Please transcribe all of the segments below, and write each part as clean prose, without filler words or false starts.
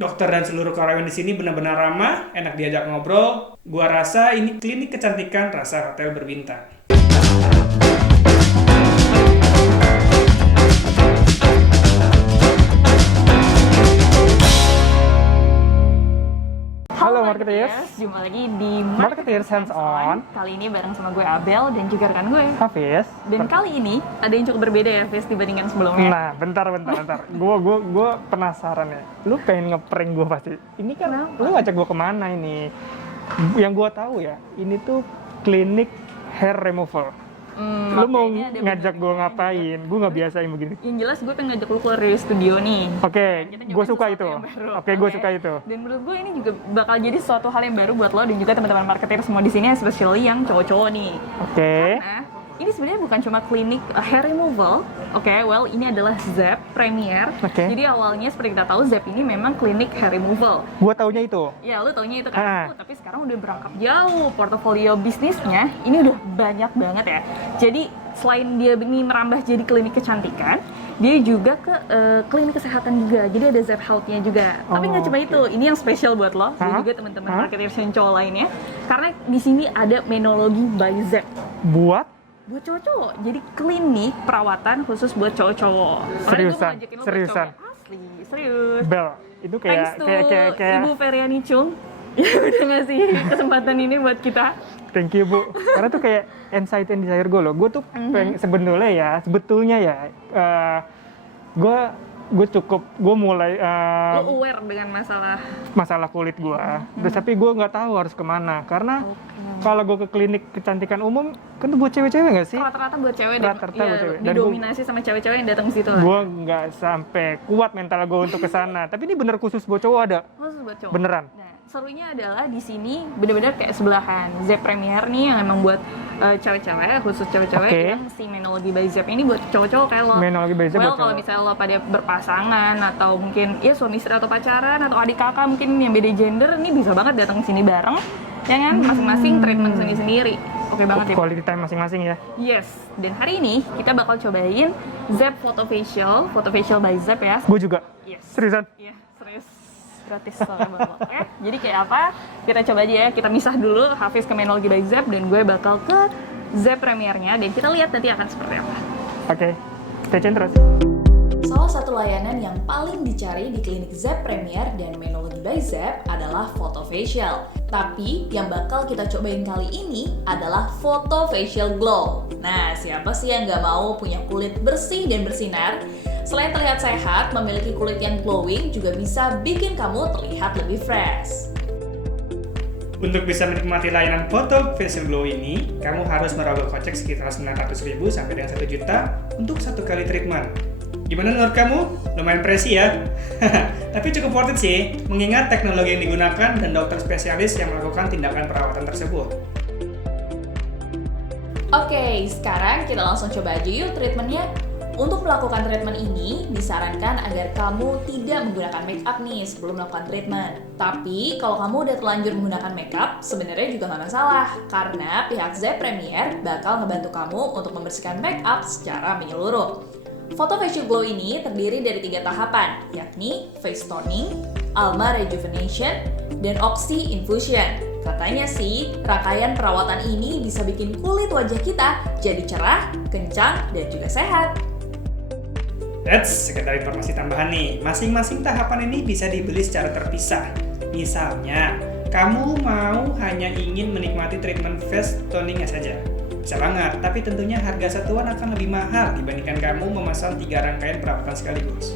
Dokter dan seluruh karyawan di sini benar-benar ramah, enak diajak ngobrol. Gua rasa ini klinik kecantikan rasa hotel berbintang. Halo Marketeers, jumpa lagi di Marketeers Hands On. Kali ini bareng sama gue Abel dan juga rekan gue Hafiz. Dan kali ini ada yang cukup berbeda ya, Hafiz, dibandingkan sebelumnya. Nah, bentar. Gue penasaran ya. Lu pengen ngeprank gue pasti. Ini kan Kenapa? lu ngajak gue kemana ini? Yang gue tahu ya, ini tuh klinik hair removal. Lu mau Kayaknya ada ngajak gue ngapain? Gue nggak biasain begini. Yang jelas gue pengen ngajak lu keluar dari studio nih. Oke, Kita gue nyobain suka sesuatu itu. yang baru. Oke, gue suka itu. Dan menurut gue ini juga bakal jadi suatu hal yang baru buat lo dan juga teman-teman marketer semua di sini, especially yang cowok-cowok nih. Oke. Nah, ini sebenarnya bukan cuma klinik hair removal. Oke, well ini adalah Zep Premier. Oke. Jadi awalnya seperti kita tahu Zep ini memang klinik hair removal. Gue taunya itu. Ya, lu taunya itu Ah. kan. Tapi sekarang udah berangkat jauh. Portofolio bisnisnya ini udah banyak banget ya. Jadi selain dia ini merambah jadi klinik kecantikan, dia juga ke klinik kesehatan juga. Jadi ada Zep Health-nya juga. Tapi nggak cuma itu. Ini yang spesial buat lo dan juga teman-teman marketer yang cowok lainnya. Karena di sini ada Menology by Zep. Buat Cowok-cowok. Jadi klinik perawatan khusus buat cowok-cowok. Makanya Seriusan? gua mau ngajakin lo buat Seriusan? coba. Asli, serius. Bel, itu Thanks kayak to Ibu Feryani Chung ya udah ngasih kesempatan ini buat kita. thank you Bu. Karena tuh kayak insight yang desire gue loh. Gue tuh sebetulnya ya, gue mulai Lo aware dengan masalah kulit gue. Terus tapi gue nggak tahu harus kemana. Karena kalau gue ke klinik kecantikan umum, kan tuh buat cewek-cewek nggak sih? rata-rata buat cewek dan Rata-rata buat cewek. Dan didominasi sama cewek-cewek yang datang ke situ lah. Gue nggak sampai kuat mental gue untuk ke sana. Tapi ini bener khusus buat cowok ada. Khusus buat cowok. Beneran. Nah, serunya adalah di sini bener-bener kayak sebelahan. Zep Premier nih yang emang buat cewek-cewek, khusus cewek-cewek. Oke. Yang si Menology by Zep ini buat cowok-cowok kayak lo. Menology by Zep Well, buat kalau cowok. misalnya lo pada berpasangan atau mungkin ya suami istri atau pacaran atau adik kakak mungkin yang beda gender, ini bisa banget datang ke sini bareng. Ya kan, masing-masing treatment sendiri-sendiri. Oke banget ya. Quality time masing-masing ya. Yes, dan hari ini kita bakal cobain Zep Photo Facial by Zep ya. Gue juga. Yes. Seriusan. Iya, serius. Gratis soalnya buat lo. Oke, jadi kayak apa? Kita coba aja ya, kita misah dulu Hafiz ke Menology by Zep dan gue bakal ke Zep Premiernya dan kita lihat nanti akan seperti apa. Oke, stay tune terus. Salah satu layanan yang paling dicari di klinik Zep Premier dan Menology by Zep adalah Photo Facial. Tapi yang bakal kita cobain kali ini adalah Photo Facial Glow. Nah, siapa sih yang nggak mau punya kulit bersih dan bersinar? Selain terlihat sehat, memiliki kulit yang glowing juga bisa bikin kamu terlihat lebih fresh. Untuk bisa menikmati layanan Photo Facial Glow ini, kamu harus merogoh kocek sekitar 900.000 sampai dengan 1 juta untuk satu kali treatment. Gimana menurut kamu? Lumayan pricey ya? Tapi cukup worth it sih, mengingat teknologi yang digunakan dan dokter spesialis yang melakukan tindakan perawatan tersebut. Oke, sekarang kita langsung coba aja yuk treatmentnya. Untuk melakukan treatment ini, disarankan agar kamu tidak menggunakan make up nih sebelum melakukan treatment. Tapi, kalau kamu udah terlanjur menggunakan make up, sebenarnya juga nggak masalah. Karena pihak Zep Premier bakal ngebantu kamu untuk membersihkan make up secara menyeluruh. Photo Facial Glow ini terdiri dari 3 tahapan, yakni Face Toning, Alma Rejuvenation, dan Oxy Infusion. Katanya sih, rangkaian perawatan ini bisa bikin kulit wajah kita jadi cerah, kencang, dan juga sehat. Sekedar informasi tambahan nih, masing-masing tahapan ini bisa dibeli secara terpisah. Misalnya, kamu mau hanya ingin menikmati treatment face toningnya saja. Bisa banget, tapi tentunya harga satuan akan lebih mahal dibandingkan kamu memasang 3 rangkaian perawatan sekaligus.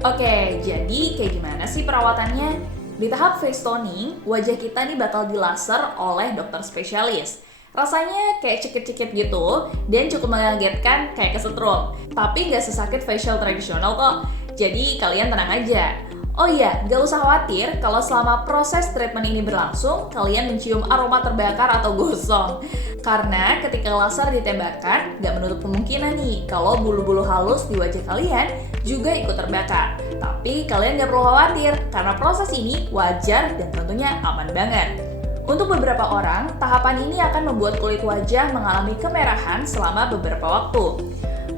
Oke, jadi kayak gimana sih perawatannya? Di tahap face toning, wajah kita nih bakal dilaser oleh dokter spesialis. Rasanya kayak cekit-cekit gitu, dan cukup mengagetkan kayak kesetrum. Tapi nggak sesakit facial tradisional kok, jadi kalian tenang aja. Oh iya, gak usah khawatir kalau selama proses treatment ini berlangsung, kalian mencium aroma terbakar atau gosong. Karena ketika laser ditembakkan, gak menutup kemungkinan nih kalau bulu-bulu halus di wajah kalian juga ikut terbakar. Tapi kalian gak perlu khawatir, karena proses ini wajar dan tentunya aman banget. Untuk beberapa orang, tahapan ini akan membuat kulit wajah mengalami kemerahan selama beberapa waktu.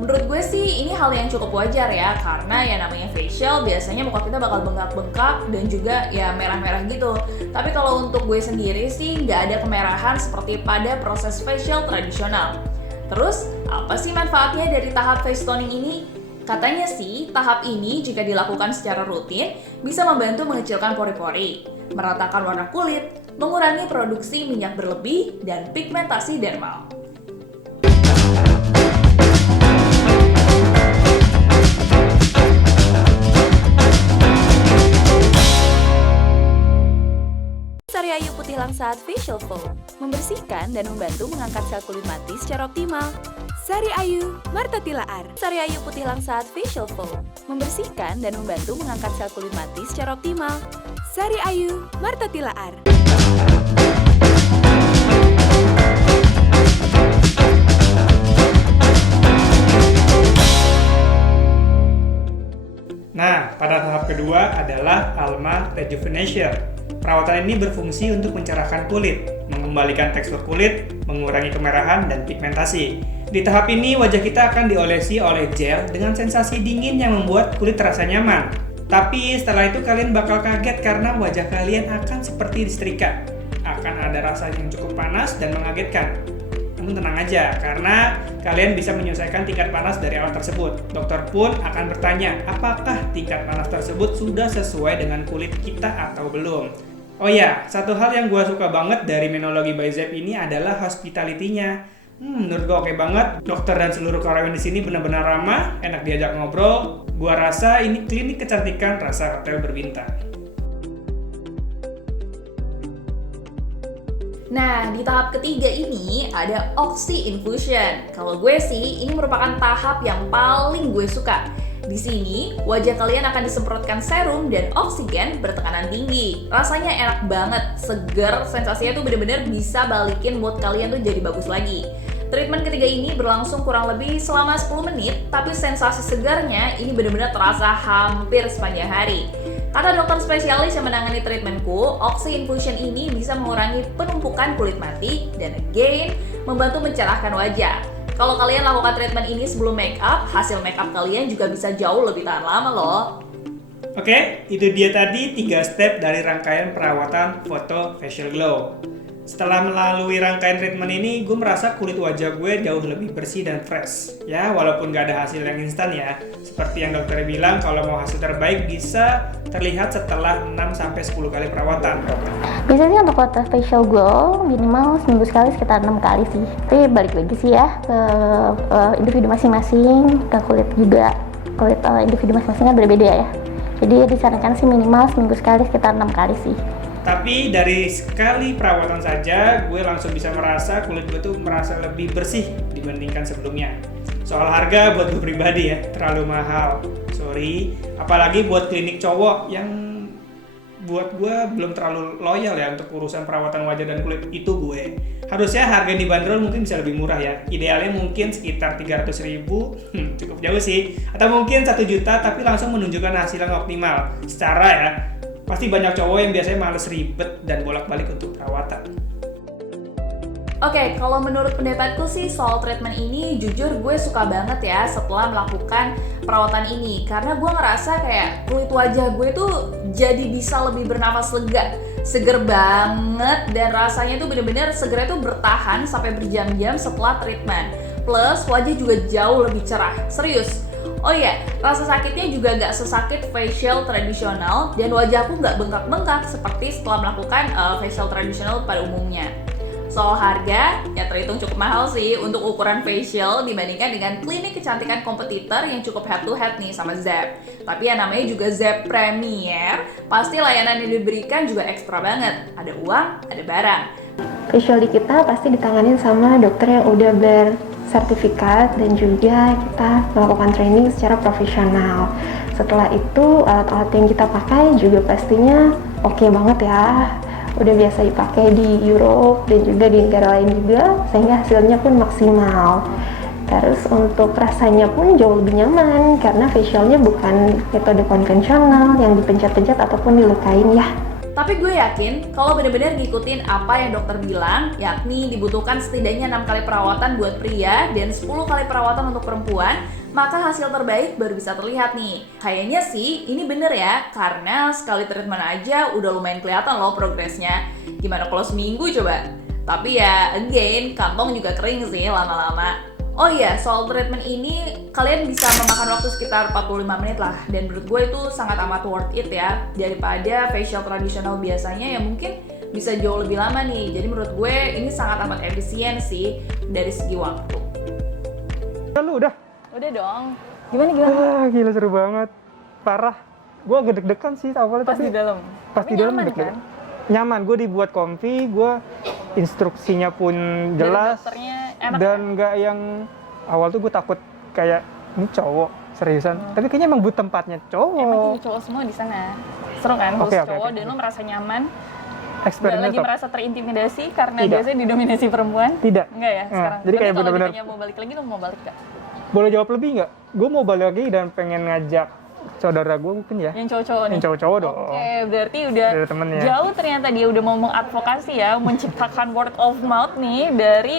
Menurut gue sih ini hal yang cukup wajar ya, karena ya namanya facial biasanya muka kita bakal bengkak-bengkak dan juga ya merah-merah gitu. Tapi kalau untuk gue sendiri sih nggak ada kemerahan seperti pada proses facial tradisional. Terus apa sih manfaatnya dari tahap face toning ini? Katanya sih tahap ini jika dilakukan secara rutin bisa membantu mengecilkan pori-pori, meratakan warna kulit, mengurangi produksi minyak berlebih dan pigmentasi dermal. Sari Ayu Putih Langsat Facial Foam membersihkan dan membantu mengangkat sel kulit mati secara optimal. Sari Ayu Marta Tilaar. Sari Ayu Putih Langsat Facial Foam membersihkan dan membantu mengangkat sel kulit mati secara optimal. Sari Ayu Marta Tilaar. Nah, pada tahap kedua adalah Alma Rejuvenation. Perawatan ini berfungsi untuk mencerahkan kulit, mengembalikan tekstur kulit, mengurangi kemerahan dan pigmentasi. Di tahap ini, wajah kita akan diolesi oleh gel dengan sensasi dingin yang membuat kulit terasa nyaman. Tapi setelah itu kalian bakal kaget karena wajah kalian akan seperti disetrika. Akan ada rasa yang cukup panas dan mengagetkan. Namun tenang aja, karena kalian bisa menyesuaikan tingkat panas dari alat tersebut. Dokter pun akan bertanya, apakah tingkat panas tersebut sudah sesuai dengan kulit kita atau belum. Oh ya, satu hal yang gue suka banget dari Menology by Zep ini adalah hospitality-nya. Menurut gue oke banget. Dokter dan seluruh karyawan di sini benar-benar ramah, enak diajak ngobrol. Gue rasa ini klinik kecantikan rasa hotel berbintang. Nah, di tahap ketiga ini ada Oxy Infusion. Kalau gue sih, ini merupakan tahap yang paling gue suka. Di sini, wajah kalian akan disemprotkan serum dan oksigen bertekanan tinggi. Rasanya enak banget, seger, sensasinya tuh bener-bener bisa balikin mood kalian tuh jadi bagus lagi. Treatment ketiga ini berlangsung kurang lebih selama 10 menit, tapi sensasi segarnya ini benar-benar terasa hampir sepanjang hari. Kata dokter spesialis yang menangani treatmentku, Oxy Infusion ini bisa mengurangi penumpukan kulit mati dan again, membantu mencerahkan wajah. Kalau kalian lakukan treatment ini sebelum make up, hasil make up kalian juga bisa jauh lebih tahan lama loh. Oke, itu dia tadi 3 step dari rangkaian perawatan Photo Facial Glow. Setelah melalui rangkaian treatment ini, gue merasa kulit wajah gue jauh lebih bersih dan fresh. Ya, walaupun gak ada hasil yang instan ya. Seperti yang dokter bilang, kalau mau hasil terbaik bisa terlihat setelah 6-10 kali perawatan. Biasanya untuk Photo Facial Glow minimal seminggu sekali sekitar 6 kali sih. Tapi balik lagi sih ya ke individu masing-masing, ke kulit juga. Kulit individu masing-masing kan berbeda ya. Jadi disarankan sih minimal seminggu sekali sekitar 6 kali sih. Tapi dari sekali perawatan saja, gue langsung bisa merasa kulit gue tuh merasa lebih bersih dibandingkan sebelumnya. Soal harga buat gue pribadi ya, terlalu mahal. Sorry, apalagi buat klinik cowok yang buat gue belum terlalu loyal ya untuk urusan perawatan wajah dan kulit itu gue. Harusnya harga dibanderol mungkin bisa lebih murah ya. Idealnya mungkin sekitar 300.000, cukup jauh sih. Atau mungkin 1 juta tapi langsung menunjukkan hasil yang optimal. Secara ya, pasti banyak cowok yang biasanya males ribet dan bolak-balik untuk perawatan. Oke, kalau menurut pendapatku sih soal treatment ini jujur gue suka banget ya setelah melakukan perawatan ini. Karena gue ngerasa kayak kulit wajah gue tuh jadi bisa lebih bernafas lega. Seger banget dan rasanya tuh bener-bener segernya tuh bertahan sampai berjam-jam setelah treatment. Plus wajah juga jauh lebih cerah, serius. Oh iya, rasa sakitnya juga gak sesakit facial tradisional dan wajahku gak bengkak-bengkak seperti setelah melakukan facial tradisional pada umumnya. Soal harga, ya terhitung cukup mahal sih untuk ukuran facial dibandingkan dengan klinik kecantikan kompetitor yang cukup head to head nih sama Zep. Tapi yang namanya juga Zep Premier, pasti layanan yang diberikan juga ekstra banget. Ada uang, ada barang. Facial di kita pasti ditanganin sama dokter yang udah bersertifikat dan juga kita melakukan training secara profesional. Setelah itu alat-alat yang kita pakai juga pastinya oke banget ya. Udah biasa dipakai di Europe dan juga di negara lain juga, sehingga hasilnya pun maksimal. Terus untuk rasanya pun jauh lebih nyaman karena facialnya bukan metode konvensional yang dipencet-pencet ataupun dilukain ya. Tapi gue yakin kalau bener-bener ngikutin apa yang dokter bilang, yakni dibutuhkan setidaknya 6 kali perawatan buat pria dan 10 kali perawatan untuk perempuan, maka hasil terbaik baru bisa terlihat nih. Kayaknya sih ini bener ya, karena sekali treatment aja udah lumayan kelihatan loh progresnya. Gimana kalau seminggu coba? Tapi ya again, kantong juga kering sih lama-lama. Oh iya, soal treatment ini kalian bisa memakan waktu sekitar 45 menit lah. Dan menurut gue itu sangat amat worth it ya, daripada facial tradisional biasanya yang mungkin bisa jauh lebih lama nih. Jadi menurut gue ini sangat amat efisien sih dari segi waktu. Lu udah? Udah dong. Gimana? Gila seru banget. Parah. Gue agak deg-degan sih awalnya Pas tapi di dalam. pas Tapi di dalam nyaman, deg-degan. kan? Nyaman, gue dibuat comfy, gue instruksinya pun jelas. Dari dokternya enak. Dan nggak yang awal tuh gue takut kayak ini cowok seriusan. Tapi kayaknya emang buat tempatnya Emang cowok. ini cowok semua di sana. Seru kan khusus Oke, cowok oke. dan lo merasa nyaman. Nggak Eksperimennya lagi top. merasa terintimidasi karena Tidak. biasanya didominasi perempuan. Tidak. Enggak ya sekarang. jadi kayak Berarti kalau bener-bener- ditanya mau balik lagi lo mau balik gak? Boleh jawab lebih nggak? Gue mau balik lagi dan pengen ngajak saudara gue mungkin ya. Yang cowok-cowok nih? Yang cowok-cowok dong. Oke, berarti udah Dari temennya. jauh ternyata dia udah mau mengadvokasi ya, menciptakan word of mouth nih dari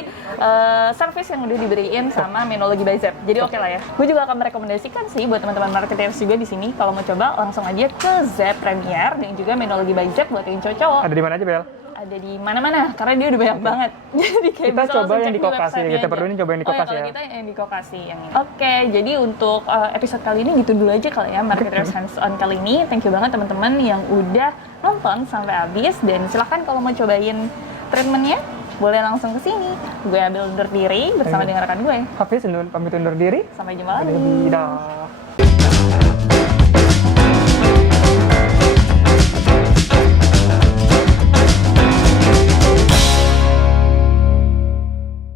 service yang udah diberiin sama Menology by Zep. Jadi oke lah ya. Gue juga akan merekomendasikan sih buat teman-teman marketers juga di sini kalau mau coba langsung aja ke Zep Premier dan juga Menology by Zep buat yang cowok-cowok. Ada di mana aja, Bel? Ada di mana-mana karena dia udah banyak banget. Jadi kayak Kita bisa coba langsung yang cek di Kokasi, website-nya kita aja. perlu ini coba yang di Oh ya, Kokasi kalau ya. kita yang di Kokasi yang ini. Oke, jadi untuk episode kali ini gitu dulu aja kali ya Marketers Hands On kali ini. Thank you banget teman-teman yang udah nonton sampai habis dan silahkan kalau mau cobain treatmentnya boleh langsung ke sini. Gue ambil undur diri bersama dengan rekan gue. Hafiz pamit undur diri. Sampai jumpa lagi. Dah.